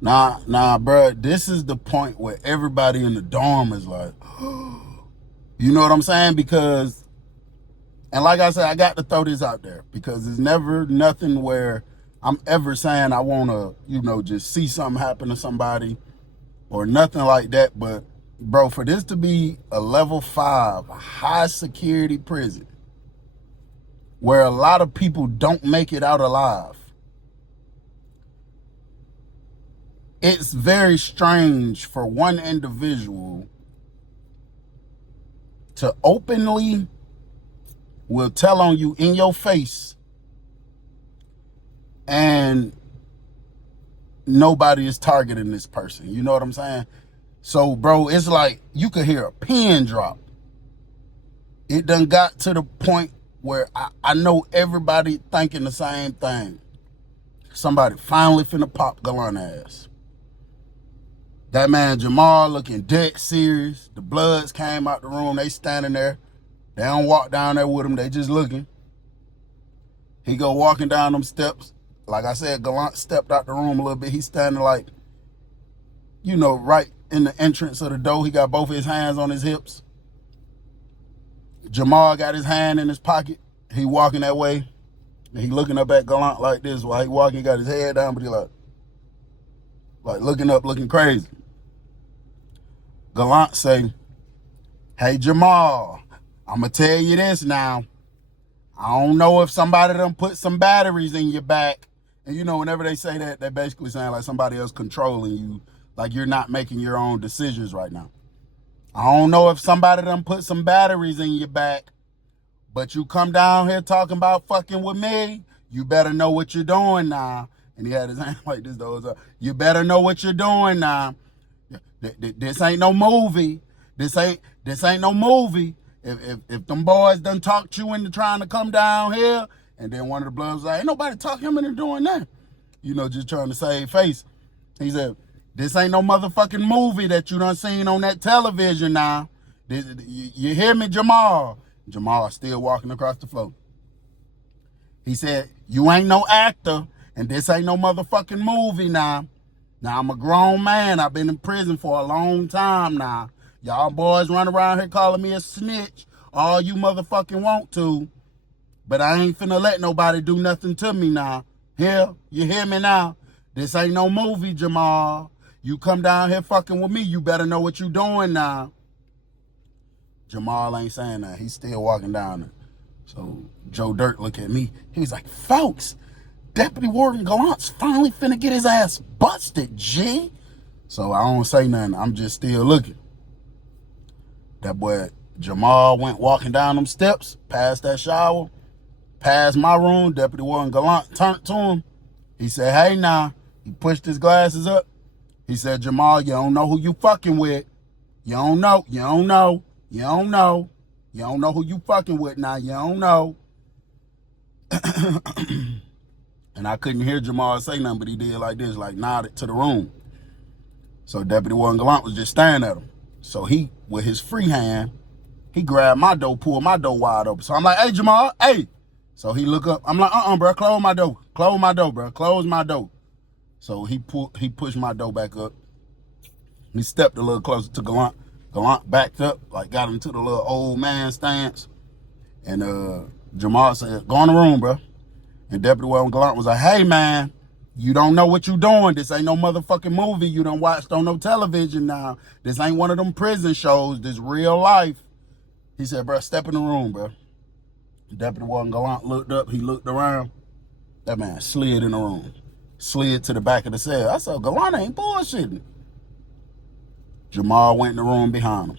Nah, bro. This is the point where everybody in the dorm is like, you know what I'm saying? Because, and like I said, I got to throw this out there because it's never nothing where I'm ever saying I want to, just see something happen to somebody or nothing like that. But, bro, for this to be a level 5 high security prison where a lot of people don't make it out alive, it's very strange for one individual to openly will tell on you in your face and nobody is targeting this person. You know what I'm saying? So, bro, it's like you could hear a pin drop. It done got to the point where I know everybody thinking the same thing. Somebody finally finna pop Galant ass. That man Jamal looking dead serious. The Bloods came out the room. They standing there. They don't walk down there with him. They just looking. He go walking down them steps. Like I said, Galant stepped out the room a little bit. He's standing like, right in the entrance of the door. He got both his hands on his hips. Jamal got his hand in his pocket. He walking that way. And he looking up at Galant like this. While he walking, he got his head down, but he like looking up, looking crazy. Galant say, "Hey, Jamal, I'm going to tell you this now. I don't know if somebody done put some batteries in your back." And, whenever they say that, they basically saying like somebody else controlling you, like you're not making your own decisions right now. "I don't know if somebody done put some batteries in your back, but you come down here talking about fucking with me, you better know what you're doing now." And he had his hand like this, though. "You better know what you're doing now. This ain't no movie. This ain't no movie. If them boys done talked you into trying to come down here," and then one of the Bloods was like, "Ain't nobody talking him into doing that," just trying to save face. He said, "This ain't no motherfucking movie that you done seen on that television now. You hear me, Jamal?" Jamal still walking across the floor. He said, "You ain't no actor, and this ain't no motherfucking movie now. Now, I'm a grown man. I've been in prison for a long time now. Y'all boys run around here calling me a snitch all you motherfucking want to, but I ain't finna let nobody do nothing to me now. Here, you hear me now? This ain't no movie, Jamal. You come down here fucking with me, you better know what you doing now." Jamal ain't saying that. He's still walking down there. So Joe Dirt look at me. He was like, "Folks, Deputy Warden Gullant's finally finna get his ass busted, G." So I don't say nothing. I'm just still looking. That boy Jamal went walking down them steps, past that shower, past my room. Deputy Warden Gullant turned to him. He said, "Hey, now." He pushed his glasses up. He said, "Jamal, you don't know who you fucking with. You don't know. You don't know. You don't know. You don't know who you fucking with now. You don't know." And I couldn't hear Jamal say nothing, but he did like this, like nodded to the room. So Deputy Warden Gullant was just staring at him. So he, with his free hand, he grabbed my door, pulled my door wide open. So I'm like, "Hey, Jamal, hey." So he look up. I'm like, bro, close my door. Close my door, bro. Close my door. So he pushed my door back up. He stepped a little closer to Galant. Galant backed up, like got into the little old man stance. And Jamal said, "Go in the room, bro." And Deputy Warden Gullant was like, "Hey, man, you don't know what you doing. This ain't no motherfucking movie you done watched on no television now. This ain't one of them prison shows. This real life." He said, "Bro, step in the room, bro." Deputy Warden Gullant looked up. He looked around. That man slid in the room. Slid to the back of the cell. I said, "Gullant ain't bullshitting." Jamal went in the room behind him.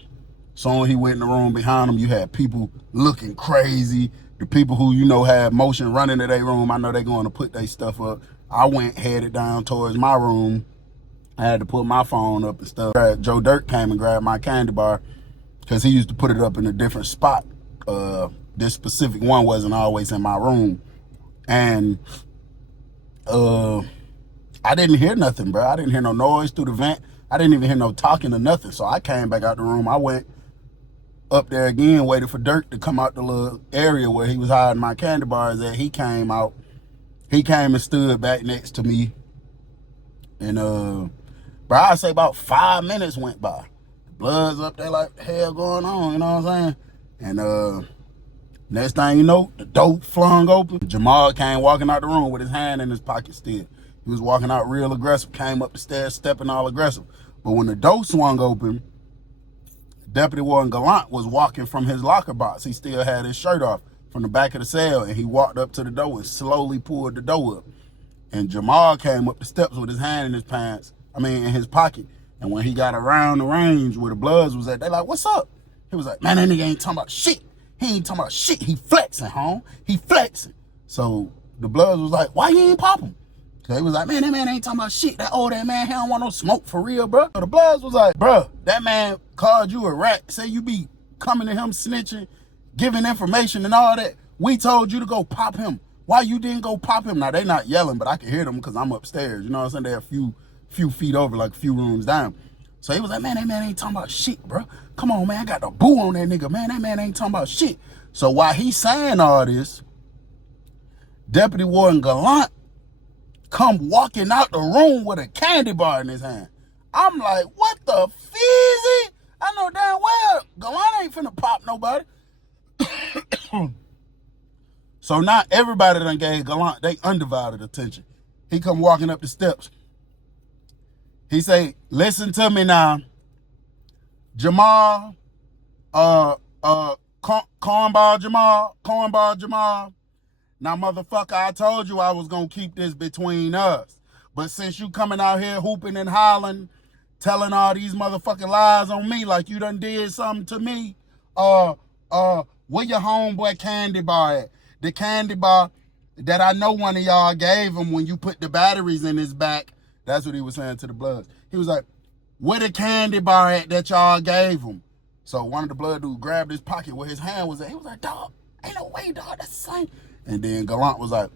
So when he went in the room behind him, you had people looking crazy. The people who, had motion running to their room, I know they're going to put their stuff up. I went headed down towards my room. I had to put my phone up and stuff. Joe Dirt came and grabbed my candy bar because he used to put it up in a different spot. This specific one wasn't always in my room. And I didn't hear nothing, bro. I didn't hear no noise through the vent. I didn't even hear no talking or nothing. So I came back out the room. I went up there again, waited for Dirt to come out the little area where he was hiding my candy bars at. He came out. He came and stood back next to me. And bro, I'd say about 5 minutes went by. The blood's up there like hell going on, you know what I'm saying? And next thing you know, the door flung open. Jamal came walking out the room with his hand in his pocket still. He was walking out real aggressive, came up the stairs, stepping all aggressive. But when the door swung open, Deputy Warden Gullant was walking from his locker box. He still had his shirt off from the back of the cell, and he walked up to the door and slowly pulled the door up. And Jamal came up the steps with his hand in his pants, in his pocket. And when he got around the range where the Bloods was at, they like, what's up? He was like, man, that nigga ain't talking about shit. He ain't talking about shit. He flexing, home. He flexing. So the Bloods was like, why you ain't pop him? So he was like, man, that man ain't talking about shit. That old man, he don't want no smoke for real, bro. So the Bloods was like, bro, that man called you a rat. Say you be coming to him snitching, giving information and all that. We told you to go pop him. Why you didn't go pop him? Now, they not yelling, but I can hear them because I'm upstairs. You know what I'm saying? They're a few feet over, like a few rooms down. So he was like, man, that man ain't talking about shit, bro. Come on, man. I got the boo on that nigga, man. That man ain't talking about shit. So while he's saying all this, Deputy Warden Gullant come walking out the room with a candy bar in his hand. I'm like, what the fizzy? I know damn well Galant ain't finna pop nobody. So now everybody done gave Galant they undivided attention. He come walking up the steps. He say, listen to me now. Jamal, cornball Jamal. Now, motherfucker, I told you I was gonna keep this between us. But since you coming out here hooping and hollering, telling all these motherfucking lies on me like you done did something to me, where your homeboy candy bar at? The candy bar that I know one of y'all gave him when you put the batteries in his back. That's what he was saying to the Bloods. He was like, where the candy bar at that y'all gave him? So one of the Blood dudes grabbed his pocket where his hand was at. He was like, dog, ain't no way, dog, that's the same. And then Galant was like,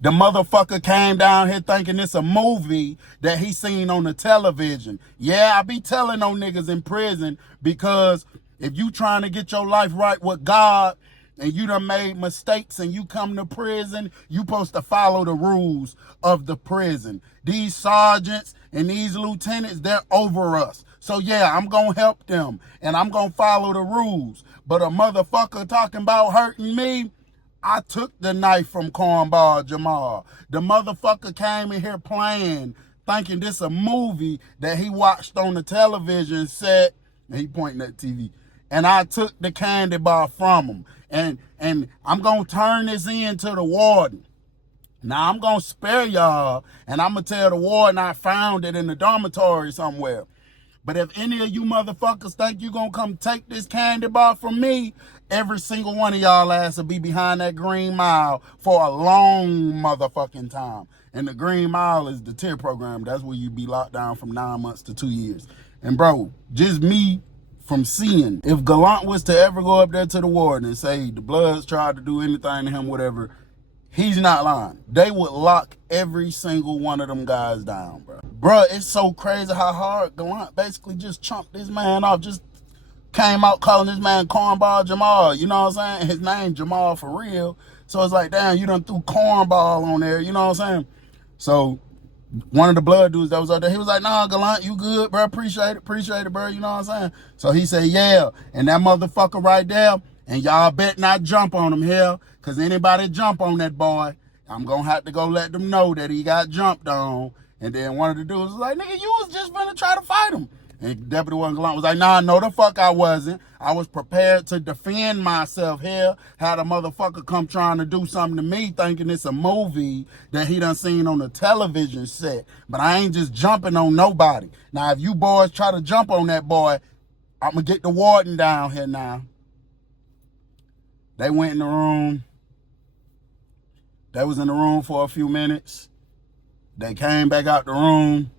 the motherfucker came down here thinking it's a movie that he seen on the television. Yeah, I be telling on niggas in prison because if you trying to get your life right with God and you done made mistakes and you come to prison, you supposed to follow the rules of the prison. These sergeants and these lieutenants, they're over us. So yeah, I'm gonna help them and I'm gonna follow the rules. But a motherfucker talking about hurting me, I took the knife from Cornball Jamal. The motherfucker came in here playing, thinking this a movie that he watched on the television set, and he pointing at TV. And I took the candy bar from him. And I'm going to turn this in to the warden. Now, I'm going to spare y'all, and I'm going to tell the warden I found it in the dormitory somewhere. But if any of you motherfuckers think you going to come take this candy bar from me, every single one of y'all ass will be behind that Green Mile for a long motherfucking time. And the Green Mile is the tier program. That's where you be locked down from 9 months to 2 years. And bro, just me from seeing, if Galant was to ever go up there to the warden and say the Bloods tried to do anything to him, whatever, he's not lying. They would lock every single one of them guys down, bro. Bro, it's so crazy how hard Galant basically just chumped this man off, just came out calling this man Cornball Jamal, you know what I'm saying? His name Jamal for real. So it's like, damn, you done threw cornball on there, you know what I'm saying? So one of the Blood dudes that was out there, he was like, nah, Galant, you good, bro, appreciate it, bro, you know what I'm saying? So he said, yeah, and that motherfucker right there, and y'all bet not jump on him here, because anybody jump on that boy, I'm going to have to go let them know that he got jumped on. And then one of the dudes was like, nigga, you was just gonna try to fight him. And Deputy Warden Gullant was like, nah, no the fuck I wasn't. I was prepared to defend myself here. Had a motherfucker come trying to do something to me thinking it's a movie that he done seen on the television set. But I ain't just jumping on nobody. Now, if you boys try to jump on that boy, I'm gonna get the warden down here now. They went in the room. They was in the room for a few minutes. They came back out the room.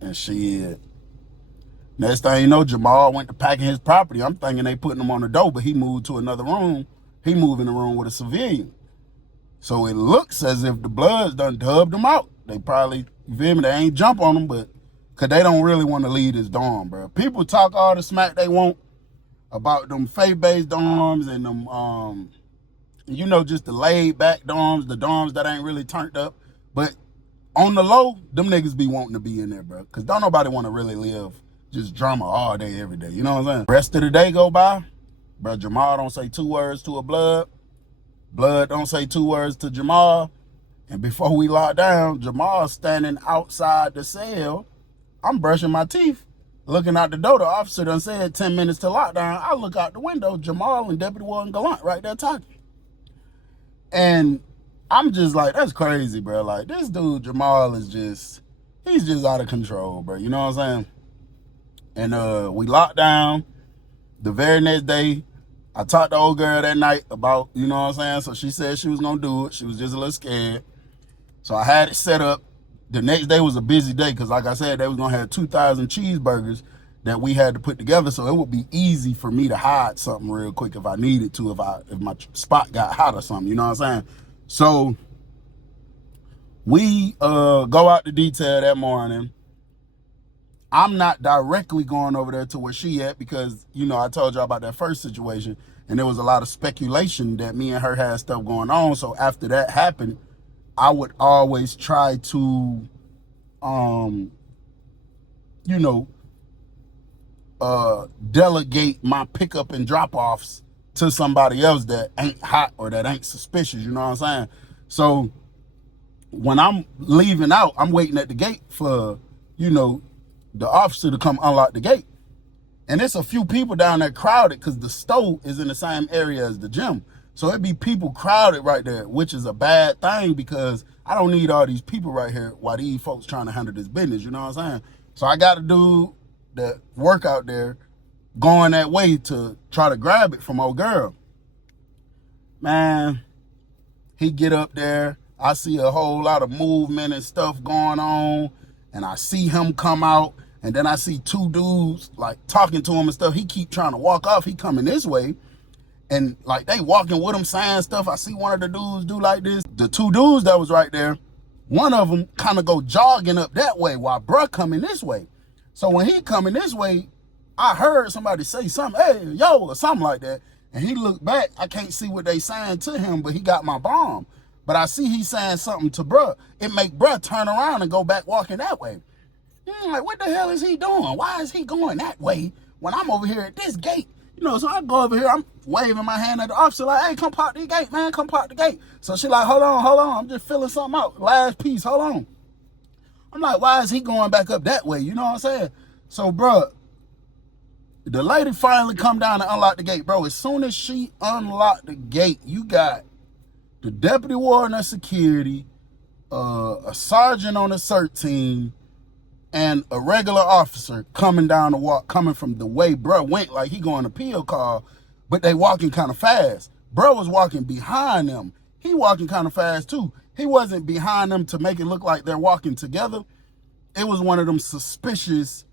And shit. Next thing you know, Jamal went to packing his property. I'm thinking they putting him on the door, but he moved to another room. He moved in the room with a civilian. So it looks as if the Bloods done dubbed him out. They probably, you feel me, they ain't jump on him, but because they don't really want to leave his dorm, bro. People talk all the smack they want about them faith-based dorms and them You know, just the laid back dorms, the dorms that ain't really turned up. But on the low, them niggas be wanting to be in there, bro. Because don't nobody want to really live just drama all day, every day. You know what I'm saying? Rest of the day go by, bro. Jamal don't say 2 words to a blood. Blood don't say 2 words to Jamal. And before we lock down, Jamal standing outside the cell. I'm brushing my teeth, looking out the door. The officer done said 10 minutes to lockdown. I look out the window, Jamal and Deputy Warden Gullant right there talking. And I'm just like, that's crazy, bro. Like, this dude, Jamal, is just, he's just out of control, bro. You know what I'm saying? And we locked down. The very next day, I talked to old girl that night about, you know what I'm saying? So she said she was going to do it. She was just a little scared. So I had it set up. The next day was a busy day because, like I said, they was going to have 2,000 cheeseburgers that we had to put together. So it would be easy for me to hide something real quick if I needed to, if my spot got hot or something, you know what I'm saying? So we go out to detail that morning. I'm not directly going over there to where she at because, you know, I told you about that first situation and there was a lot of speculation that me and her had stuff going on. So after that happened, I would always try to, you know, delegate my pickup and drop-offs to somebody else that ain't hot or that ain't suspicious, you know what I'm saying? So when I'm leaving out, I'm waiting at the gate for, you know, the officer to come unlock the gate. And there's a few people down there crowded because the store is in the same area as the gym. So it'd be people crowded right there, which is a bad thing because I don't need all these people right here while these folks trying to handle this business, you know what I'm saying? So I got to do the work out there going that way to try to grab it from old girl. Man, he get up there. I see a whole lot of movement and stuff going on. And I see him come out. And then I see 2 dudes like talking to him and stuff. He keep trying to walk off. He coming this way. And like they walking with him saying stuff. I see one of the dudes do like this. The 2 dudes that was right there, one of them kind of go jogging up that way while bruh coming this way. So when he coming this way, I heard somebody say something, hey, yo, or something like that. And he looked back. I can't see what they saying to him, but he got my bomb. But I see he saying something to bruh. It make bruh turn around and go back walking that way. Like, what the hell is he doing? Why is he going that way when I'm over here at this gate? You know, so I go over here, I'm waving my hand at the officer like, hey, come park the gate, man, come park the gate. So she like, hold on, I'm just filling something out. Last piece, hold on. I'm like, why is he going back up that way? You know what I'm saying? So, bro, the lady finally come down and unlock the gate. Bro, as soon as she unlocked the gate, you got the deputy warden of security, a sergeant on the CERT team, and a regular officer coming down the walk, coming from the way bro went, like he going to appeal call, but they walking kind of fast. Bro was walking behind them. He walking kind of fast too. He wasn't behind them to make it look like they're walking together. It was one of them suspicious.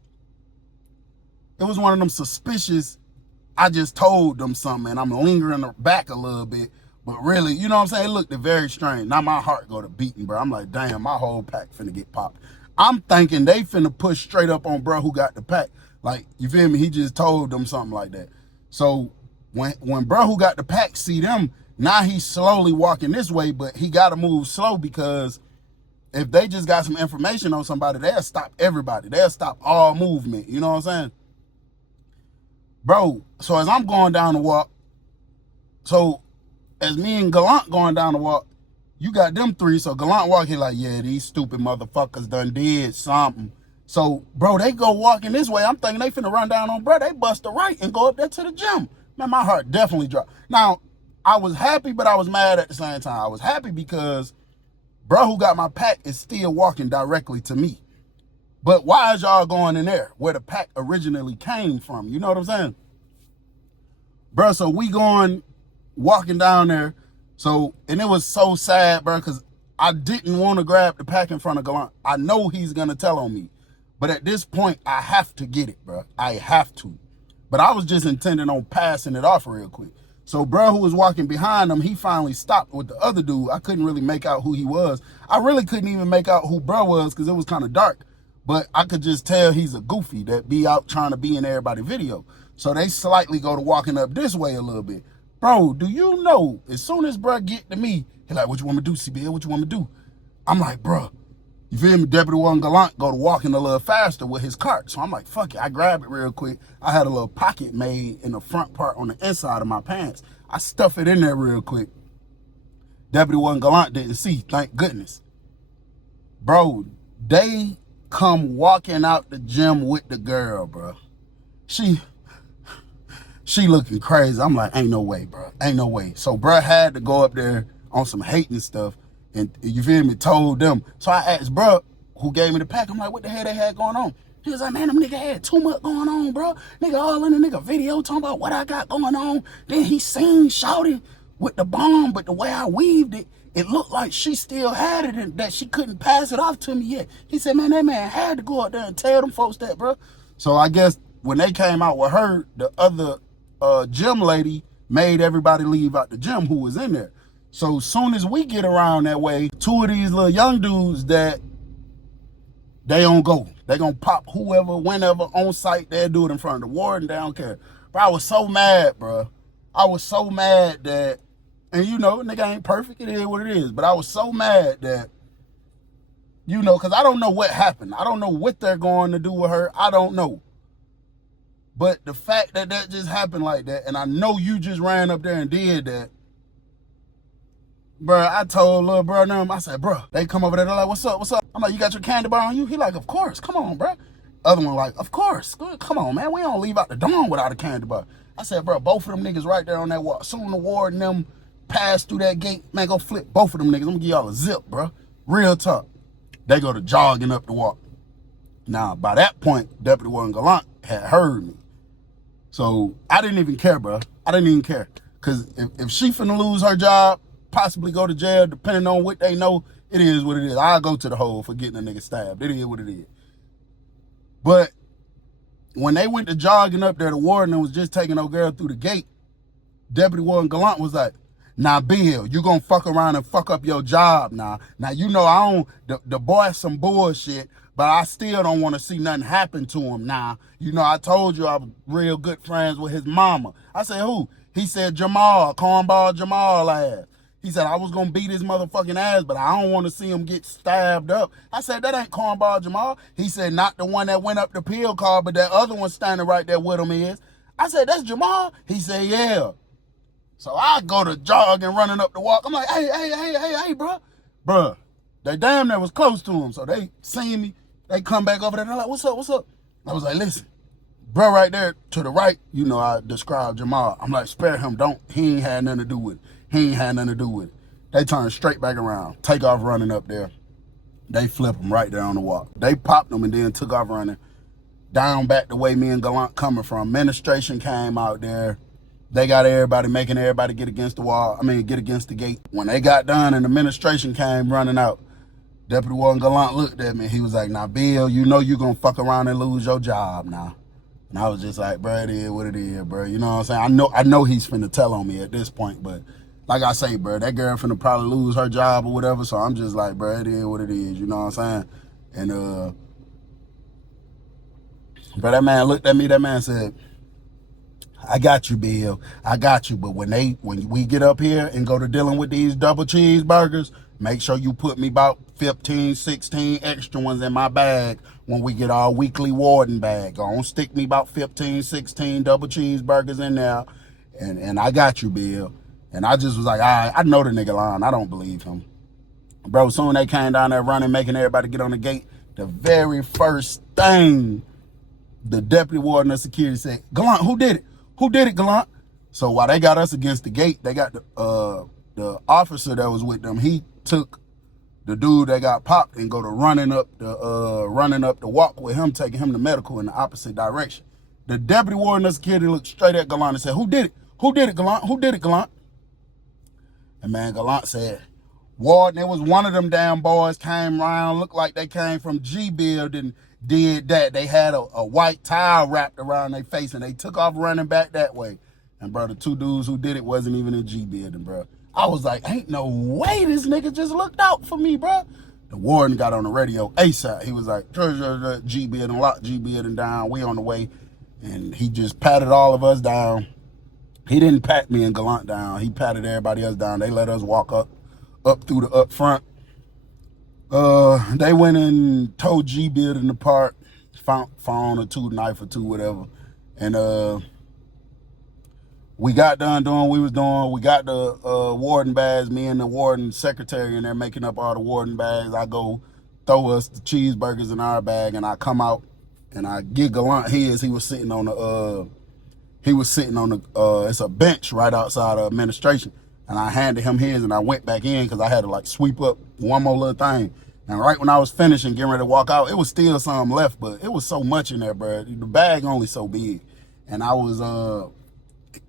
I just told them something and I'm lingering back a little bit, but really, you know what I'm saying? It looked very strange. Now my heart go to beating, bro. I'm like, damn, my whole pack finna get popped. I'm thinking they finna push straight up on bro who got the pack. Like, you feel me? He just told them something like that. So when bro who got the pack see them, now he's slowly walking this way, but he got to move slow because if they just got some information on somebody, they'll stop everybody. They'll stop all movement. You know what I'm saying? Bro, so as I'm going down the walk, so as me and Galant going down the walk, you got them 3, so Galant walking like, yeah, these stupid motherfuckers done did something. So, bro, they go walking this way. I'm thinking they finna run down on bro. They bust a right and go up there to the gym. Man, my heart definitely dropped. Now, I was happy, but I was mad at the same time. I was happy because bro who got my pack is still walking directly to me. But why is y'all going in there where the pack originally came from? You know what I'm saying? Bro, so we going, walking down there. So, and it was so sad, bro, because I didn't want to grab the pack in front of Galant. I know he's going to tell on me. But at this point, I have to get it, bro. I have to. But I was just intending on passing it off real quick. So, bro who was walking behind him, he finally stopped with the other dude. I couldn't really make out who he was. I really couldn't even make out who bro was because it was kind of dark. But I could just tell he's a goofy that be out trying to be in everybody's video. So they slightly go to walking up this way a little bit. Bro, do you know, as soon as bro get to me, he like, what you want me to do, CBL? What you want me to do? I'm like, bro, you feel me? Deputy Warden Gullant go to walking a little faster with his cart. So I'm like, fuck it. I grab it real quick. I had a little pocket made in the front part on the inside of my pants. I stuff it in there real quick. Deputy Warden Gullant didn't see, thank goodness. Bro, they come walking out the gym with the girl, bro. She looking crazy. I'm like, ain't no way, bro. Ain't no way. So bro had to go up there on some hating stuff, and you feel me, told them. So I asked bro, who gave me the pack, I'm like, what the hell they had going on? He was like, man, them nigga had too much going on, bro. Nigga all in the nigga video talking about what I got going on. Then he seen shouting with the bomb, but the way I weaved it, it looked like she still had it and that she couldn't pass it off to me yet. He said, man, that man had to go out there and tell them folks that, bro. So I guess when they came out with her, the other gym lady made everybody leave out the gym who was in there. So soon as we get around that way, two of these little young dudes that they don't go. They gonna pop whoever, whenever, on site. They'll do it in front of the warden. They don't care. But I was so mad, bro. I was so mad that, and you know, nigga ain't perfect. It is what it is. But I was so mad that, you know, because I don't know what happened. I don't know what they're going to do with her. I don't know. But the fact that that just happened like that, and I know you just ran up there and did that, bro, I told little bro them, I said, bro, they come over there, they're like, what's up, what's up? I'm like, you got your candy bar on you? He like, of course, come on, bro. Other one like, of course, come on, man, we don't leave out the dorm without a candy bar. I said, bro, both of them niggas right there on that walk. Soon the warden them pass through that gate, man, go flip both of them niggas. I'm gonna give y'all a zip, bro. Real talk. They go to jogging up the walk. Now, by that point, Deputy Warden Gullant had heard me. So I didn't even care, bro. I didn't even care. Because if she finna lose her job, possibly go to jail, depending on what they know, it is what it is. I'll go to the hole for getting a nigga stabbed. It is what it is. But when they went to jogging up there, the warden was just taking old girl through the gate. Deputy Warden Gullant was like, now, Bill, you gonna fuck around and fuck up your job now. Now, you know, I don't, the boy's some bullshit, but I still don't want to see nothing happen to him now. You know, I told you I was real good friends with his mama. I said, who? He said, Jamal, cornball Jamal ass. He said, I was going to beat his motherfucking ass, but I don't want to see him get stabbed up. I said, that ain't cornball Jamal. He said, not the one that went up the pill car, but that other one standing right there with him is. I said, that's Jamal? He said, yeah. So I go to jog and running up the walk. I'm like, hey, bro. Bro, they damn near was close to him. So they seen me. They come back over there. They're like, what's up? I was like, listen, bro right there to the right, you know, I described Jamal. I'm like, spare him. He ain't had nothing to do with it. They turned straight back around, take off running up there. They flip him right there on the walk. They popped him and then took off running down back the way me and Galant coming from. Administration came out there. They got everybody, making everybody get against the gate. When they got done and administration came running out, Deputy Warden Gullant looked at me. He was like, now, Bill, you know you gonna fuck around and lose your job now. And I was just like, bro, it is what it is, bro. You know what I'm saying? I know he's finna tell on me at this point, but like I say, bro, that girl finna probably lose her job or whatever, so I'm just like, bro, it is what it is, you know what I'm saying? And, bro, that man looked at me, that man said, I got you, Bill. I got you. But when we get up here and go to dealing with these double cheeseburgers, make sure you put me about 15, 16 extra ones in my bag when we get our weekly warden bag. Don't stick me about 15, 16 double cheeseburgers in there. And I got you, Bill. And I just was like, I know the nigga lying. I don't believe him. Bro, soon they came down there running, making everybody get on the gate. The very first thing the deputy warden of security said, Galant, who did it? Who did it, Galant? So while they got us against the gate, they got the officer that was with them. He took the dude that got popped and go to running up the walk with him, taking him to medical in the opposite direction. The deputy warden of security looked straight at Galant and said, who did it? Who did it, Galant? Who did it, Galant? And man, Galant said, Warden, it was one of them damn boys came around, looked like they came from G Building, did that. They had a white towel wrapped around their face and they took off running back that way. And bro, the two dudes who did it wasn't even in G Building, bro. I was like, ain't no way this nigga just looked out for me, bro. The warden got on the radio ASAP. He was like, G Building, lock G Building down. We on the way. And he just patted all of us down. He didn't pat me and Galant down. He patted everybody else down. They let us walk up through the up front. They went and towed G building apart, found a knife or two, whatever. And we got done doing what we was doing. We got the warden bags, me and the warden secretary in there making up all the warden bags. I go throw us the cheeseburgers in our bag, and I come out and I give Galant his. He was sitting on the it's a bench right outside of administration. And I handed him his, and I went back in because I had to like sweep up one more little thing. And right when I was finishing, getting ready to walk out, it was still some left, but it was so much in there, bro. The bag only so big. And I was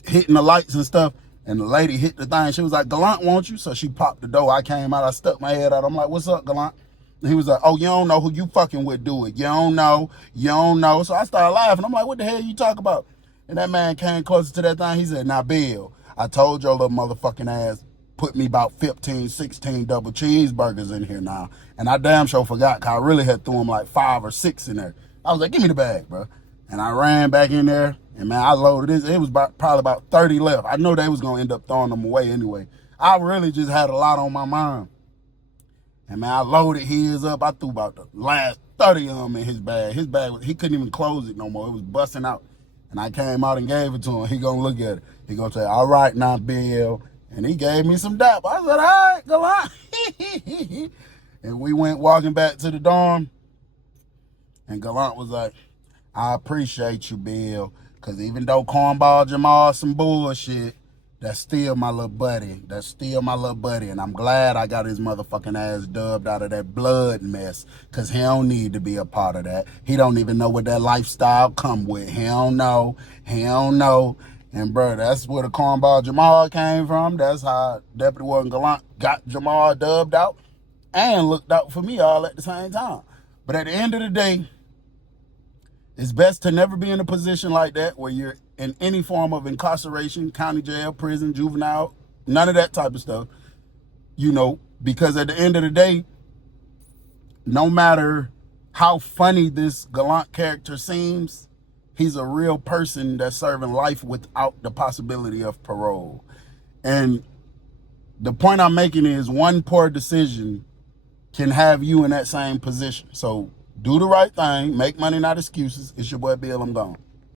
hitting the lights and stuff, and the lady hit the thing. She was like, "Galant, won't you?" So she popped the door. I came out. I stuck my head out. I'm like, "What's up, Galant?" And he was like, "Oh, you don't know who you fucking with, do it. You don't know. You don't know." So I started laughing. I'm like, "What the hell you talk about?" And that man came closer to that thing. He said, "Now, Bill, I told your little motherfucking ass, put me about 15, 16 double cheeseburgers in here now." And I damn sure forgot, because I really had threw him like 5 or 6 in there. I was like, "Give me the bag, bro." And I ran back in there, and man, I loaded this. It was probably about 30 left. I know they was going to end up throwing them away anyway. I really just had a lot on my mind. And man, I loaded his up. I threw about the last 30 of them in his bag. His bag, he couldn't even close it no more. It was busting out. And I came out and gave it to him. He gonna look at it. He gonna say, "All right now, Bill." And he gave me some dap. I said, "All right, Galant." And we went walking back to the dorm. And Galant was like, "I appreciate you, Bill. Because even though Cornball Jamal some bullshit, that's still my little buddy. That's still my little buddy. And I'm glad I got his motherfucking ass dubbed out of that blood mess. Because he don't need to be a part of that. He don't even know what that lifestyle come with. He don't know. He don't know." And bro, that's where the Cornball Jamal came from. That's how Deputy Warden Gullant got Jamal dubbed out and looked out for me all at the same time. But at the end of the day, it's best to never be in a position like that where you're in any form of incarceration, county jail, prison, juvenile, none of that type of stuff, because at the end of the day, no matter how funny this Galant character seems, he's a real person that's serving life without the possibility of parole. And the point I'm making is one poor decision can have you in that same position. So do the right thing, make money, not excuses. It's your boy Bill, I'm gone.